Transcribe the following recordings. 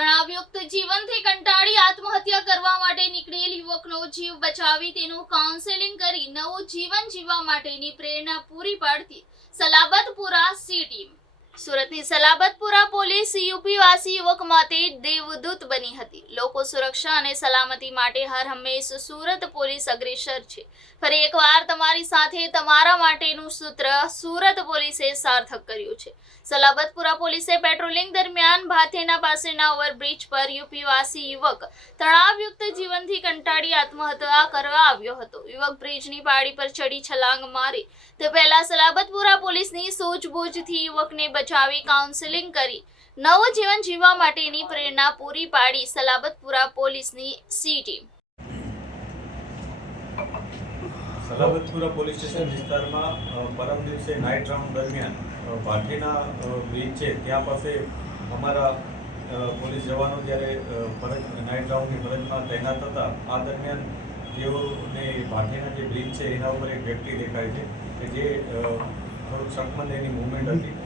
તણાવયુક્ત જીવનથી કંટાળી આત્મહત્યા કરવા માટે નીકળેલ યુવકનો જીવ બચાવી તેનું કાઉન્સેલિંગ કરી નવું જીવન જીવવા માટેની પ્રેરણા પૂરી પાડતી સલાબતપુરા સી ટીમ. સુરતની સલાબતપુરા પોલીસ યુપીવાસી યુવક માટે દેવદૂત બની હતી. લોકો સુરક્ષા અને સલામતી માટે હર હંમેશ સુરત પોલીસ અગ્રેસર છે. ફરી એકવાર તમારી સાથે તમારા માટેનું સૂત્ર સુરત પોલીસે સાર્થક કર્યું છે. સલાબતપુરા પોલીસે પેટ્રોલિંગ દરમિયાન ભાથેના પાસેના ઓવરબ્રિજ પર યુપીવાસી યુવક તણાવયુક્ત જીવનથી કંટાળી આત્મહત્યા કરવા આવ્યો હતો. યુવક બ્રિજની પાળી પર ચડી છલાંગ મારી તે પહેલા સલાબતપુરા પોલીસની સૂઝબૂઝથી યુવકને બચાવી કાઉન્સેલિંગ કરી નવું જીવન જીવવા માટેની પ્રેરણા પૂરી પાડી સલાબતપુરા પોલીસની C team. Salabatpura police station વિસ્તારમાં પરમ દિવસે નાઇટ રાઉન્ડ દરમિયાન ભાઠીના બ્રિજ છે ત્યાં પાસે અમારા પોલીસ જવાનો જ્યારે નાઇટ રાઉન્ડની ફરજમાં તૈનાત હતા. આ દરમિયાન તેઓને ભાઠીના જે બ્રિજ છે એના ઉપર એક વ્યક્તિ દેખાય છે કે જે થોડુંક શકમંદ એની મૂવમેન્ટ હતી.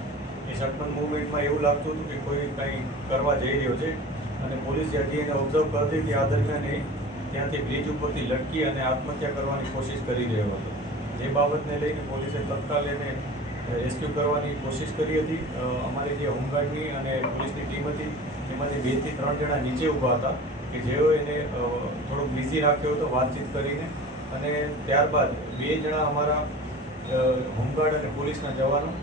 એ શકમંદ મૂવમેન્ટમાં એવું લાગતું હતું કે કોઈ કંઈ કરવા જઈ રહ્યો છે અને પોલીસ હજી એને ઓબ્ઝર્વ કરતી હતી. આ દરમિયાન એ ત્યાંથી બ્રિજ ઉપરથી લટકી અને આત્મહત્યા કરવાની કોશિશ કરી રહ્યો હતો. જે બાબતને લઈને પોલીસે તત્કાલ એને રેસ્ક્યુ કરવાની કોશિશ કરી હતી. અમારી જે હોમગાર્ડની અને પોલીસની ટીમ હતી એમાંથી 2 થી 3 જણા નીચે ઊભા હતા કે જેઓ એને થોડોક બિઝી રાખ્યો હતો વાતચીત કરીને. અને ત્યારબાદ 2 જણા અમારા હોમગાર્ડ અને પોલીસના જવાનો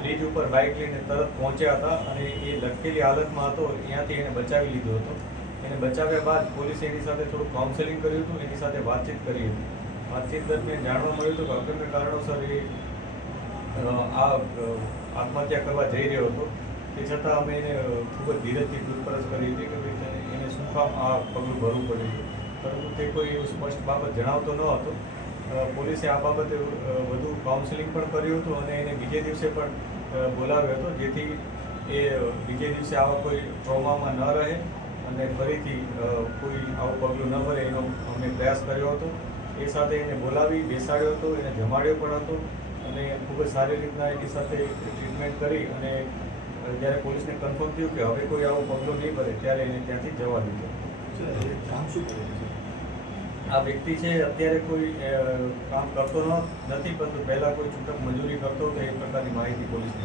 બ્રિજ ઉપર બાઇક લઈને તરત પહોંચ્યા હતા અને એ લટકેલી હાલતમાં હતો. ત્યાંથી એને બચાવી લીધો હતો. એને બચાવ્યા બાદ પોલીસે એની સાથે થોડું કાઉન્સેલિંગ કર્યું હતું, એની સાથે વાતચીત કરી હતી. વાતચીત દરમિયાન જાણવા મળ્યું હતું કે અગમ્ય કારણોસર એ આ આત્મહત્યા કરવા જઈ રહ્યો હતો. તે છતાં અમે એને ખૂબ જ ધીરજથી પૂછપરછ કરી હતી કે ભાઈ એને શું કામ આ પગલું ભરવું પડ્યું હતું, પરંતુ તે કોઈ એવું સ્પષ્ટ બાબત જણાવતો ન હતો. પોલીસે આ બાબતે વધુ કાઉન્સેલિંગ પણ કર્યું હતું અને એને બીજે દિવસે પણ બોલાવ્યો હતો જેથી એ બીજે દિવસે આવા કોઈ ટ્રોમામાં ન રહે અને ફરીથી કોઈ આવું પગલું ન ભરે એનો અમે પ્રયાસ કર્યો હતો. એ સાથે એને બોલાવી બેસાડ્યો હતો, એને જમાડ્યો પણ હતો અને ખૂબ જ સારી રીતના એની સાથે ટ્રીટમેન્ટ કરી અને જ્યારે પોલીસને કન્ફર્મ થયું કે હવે કોઈ આવું પગલું નહીં ભરે ત્યારે એને ત્યાંથી જવા દીધો. કામ શું કરે છે આ વ્યક્તિ છે અત્યારે કોઈ કામ કરતો નથી, પરંતુ પહેલાં કોઈ છૂટક મજૂરી કરતો હતો એ પ્રકારની માહિતી પોલીસને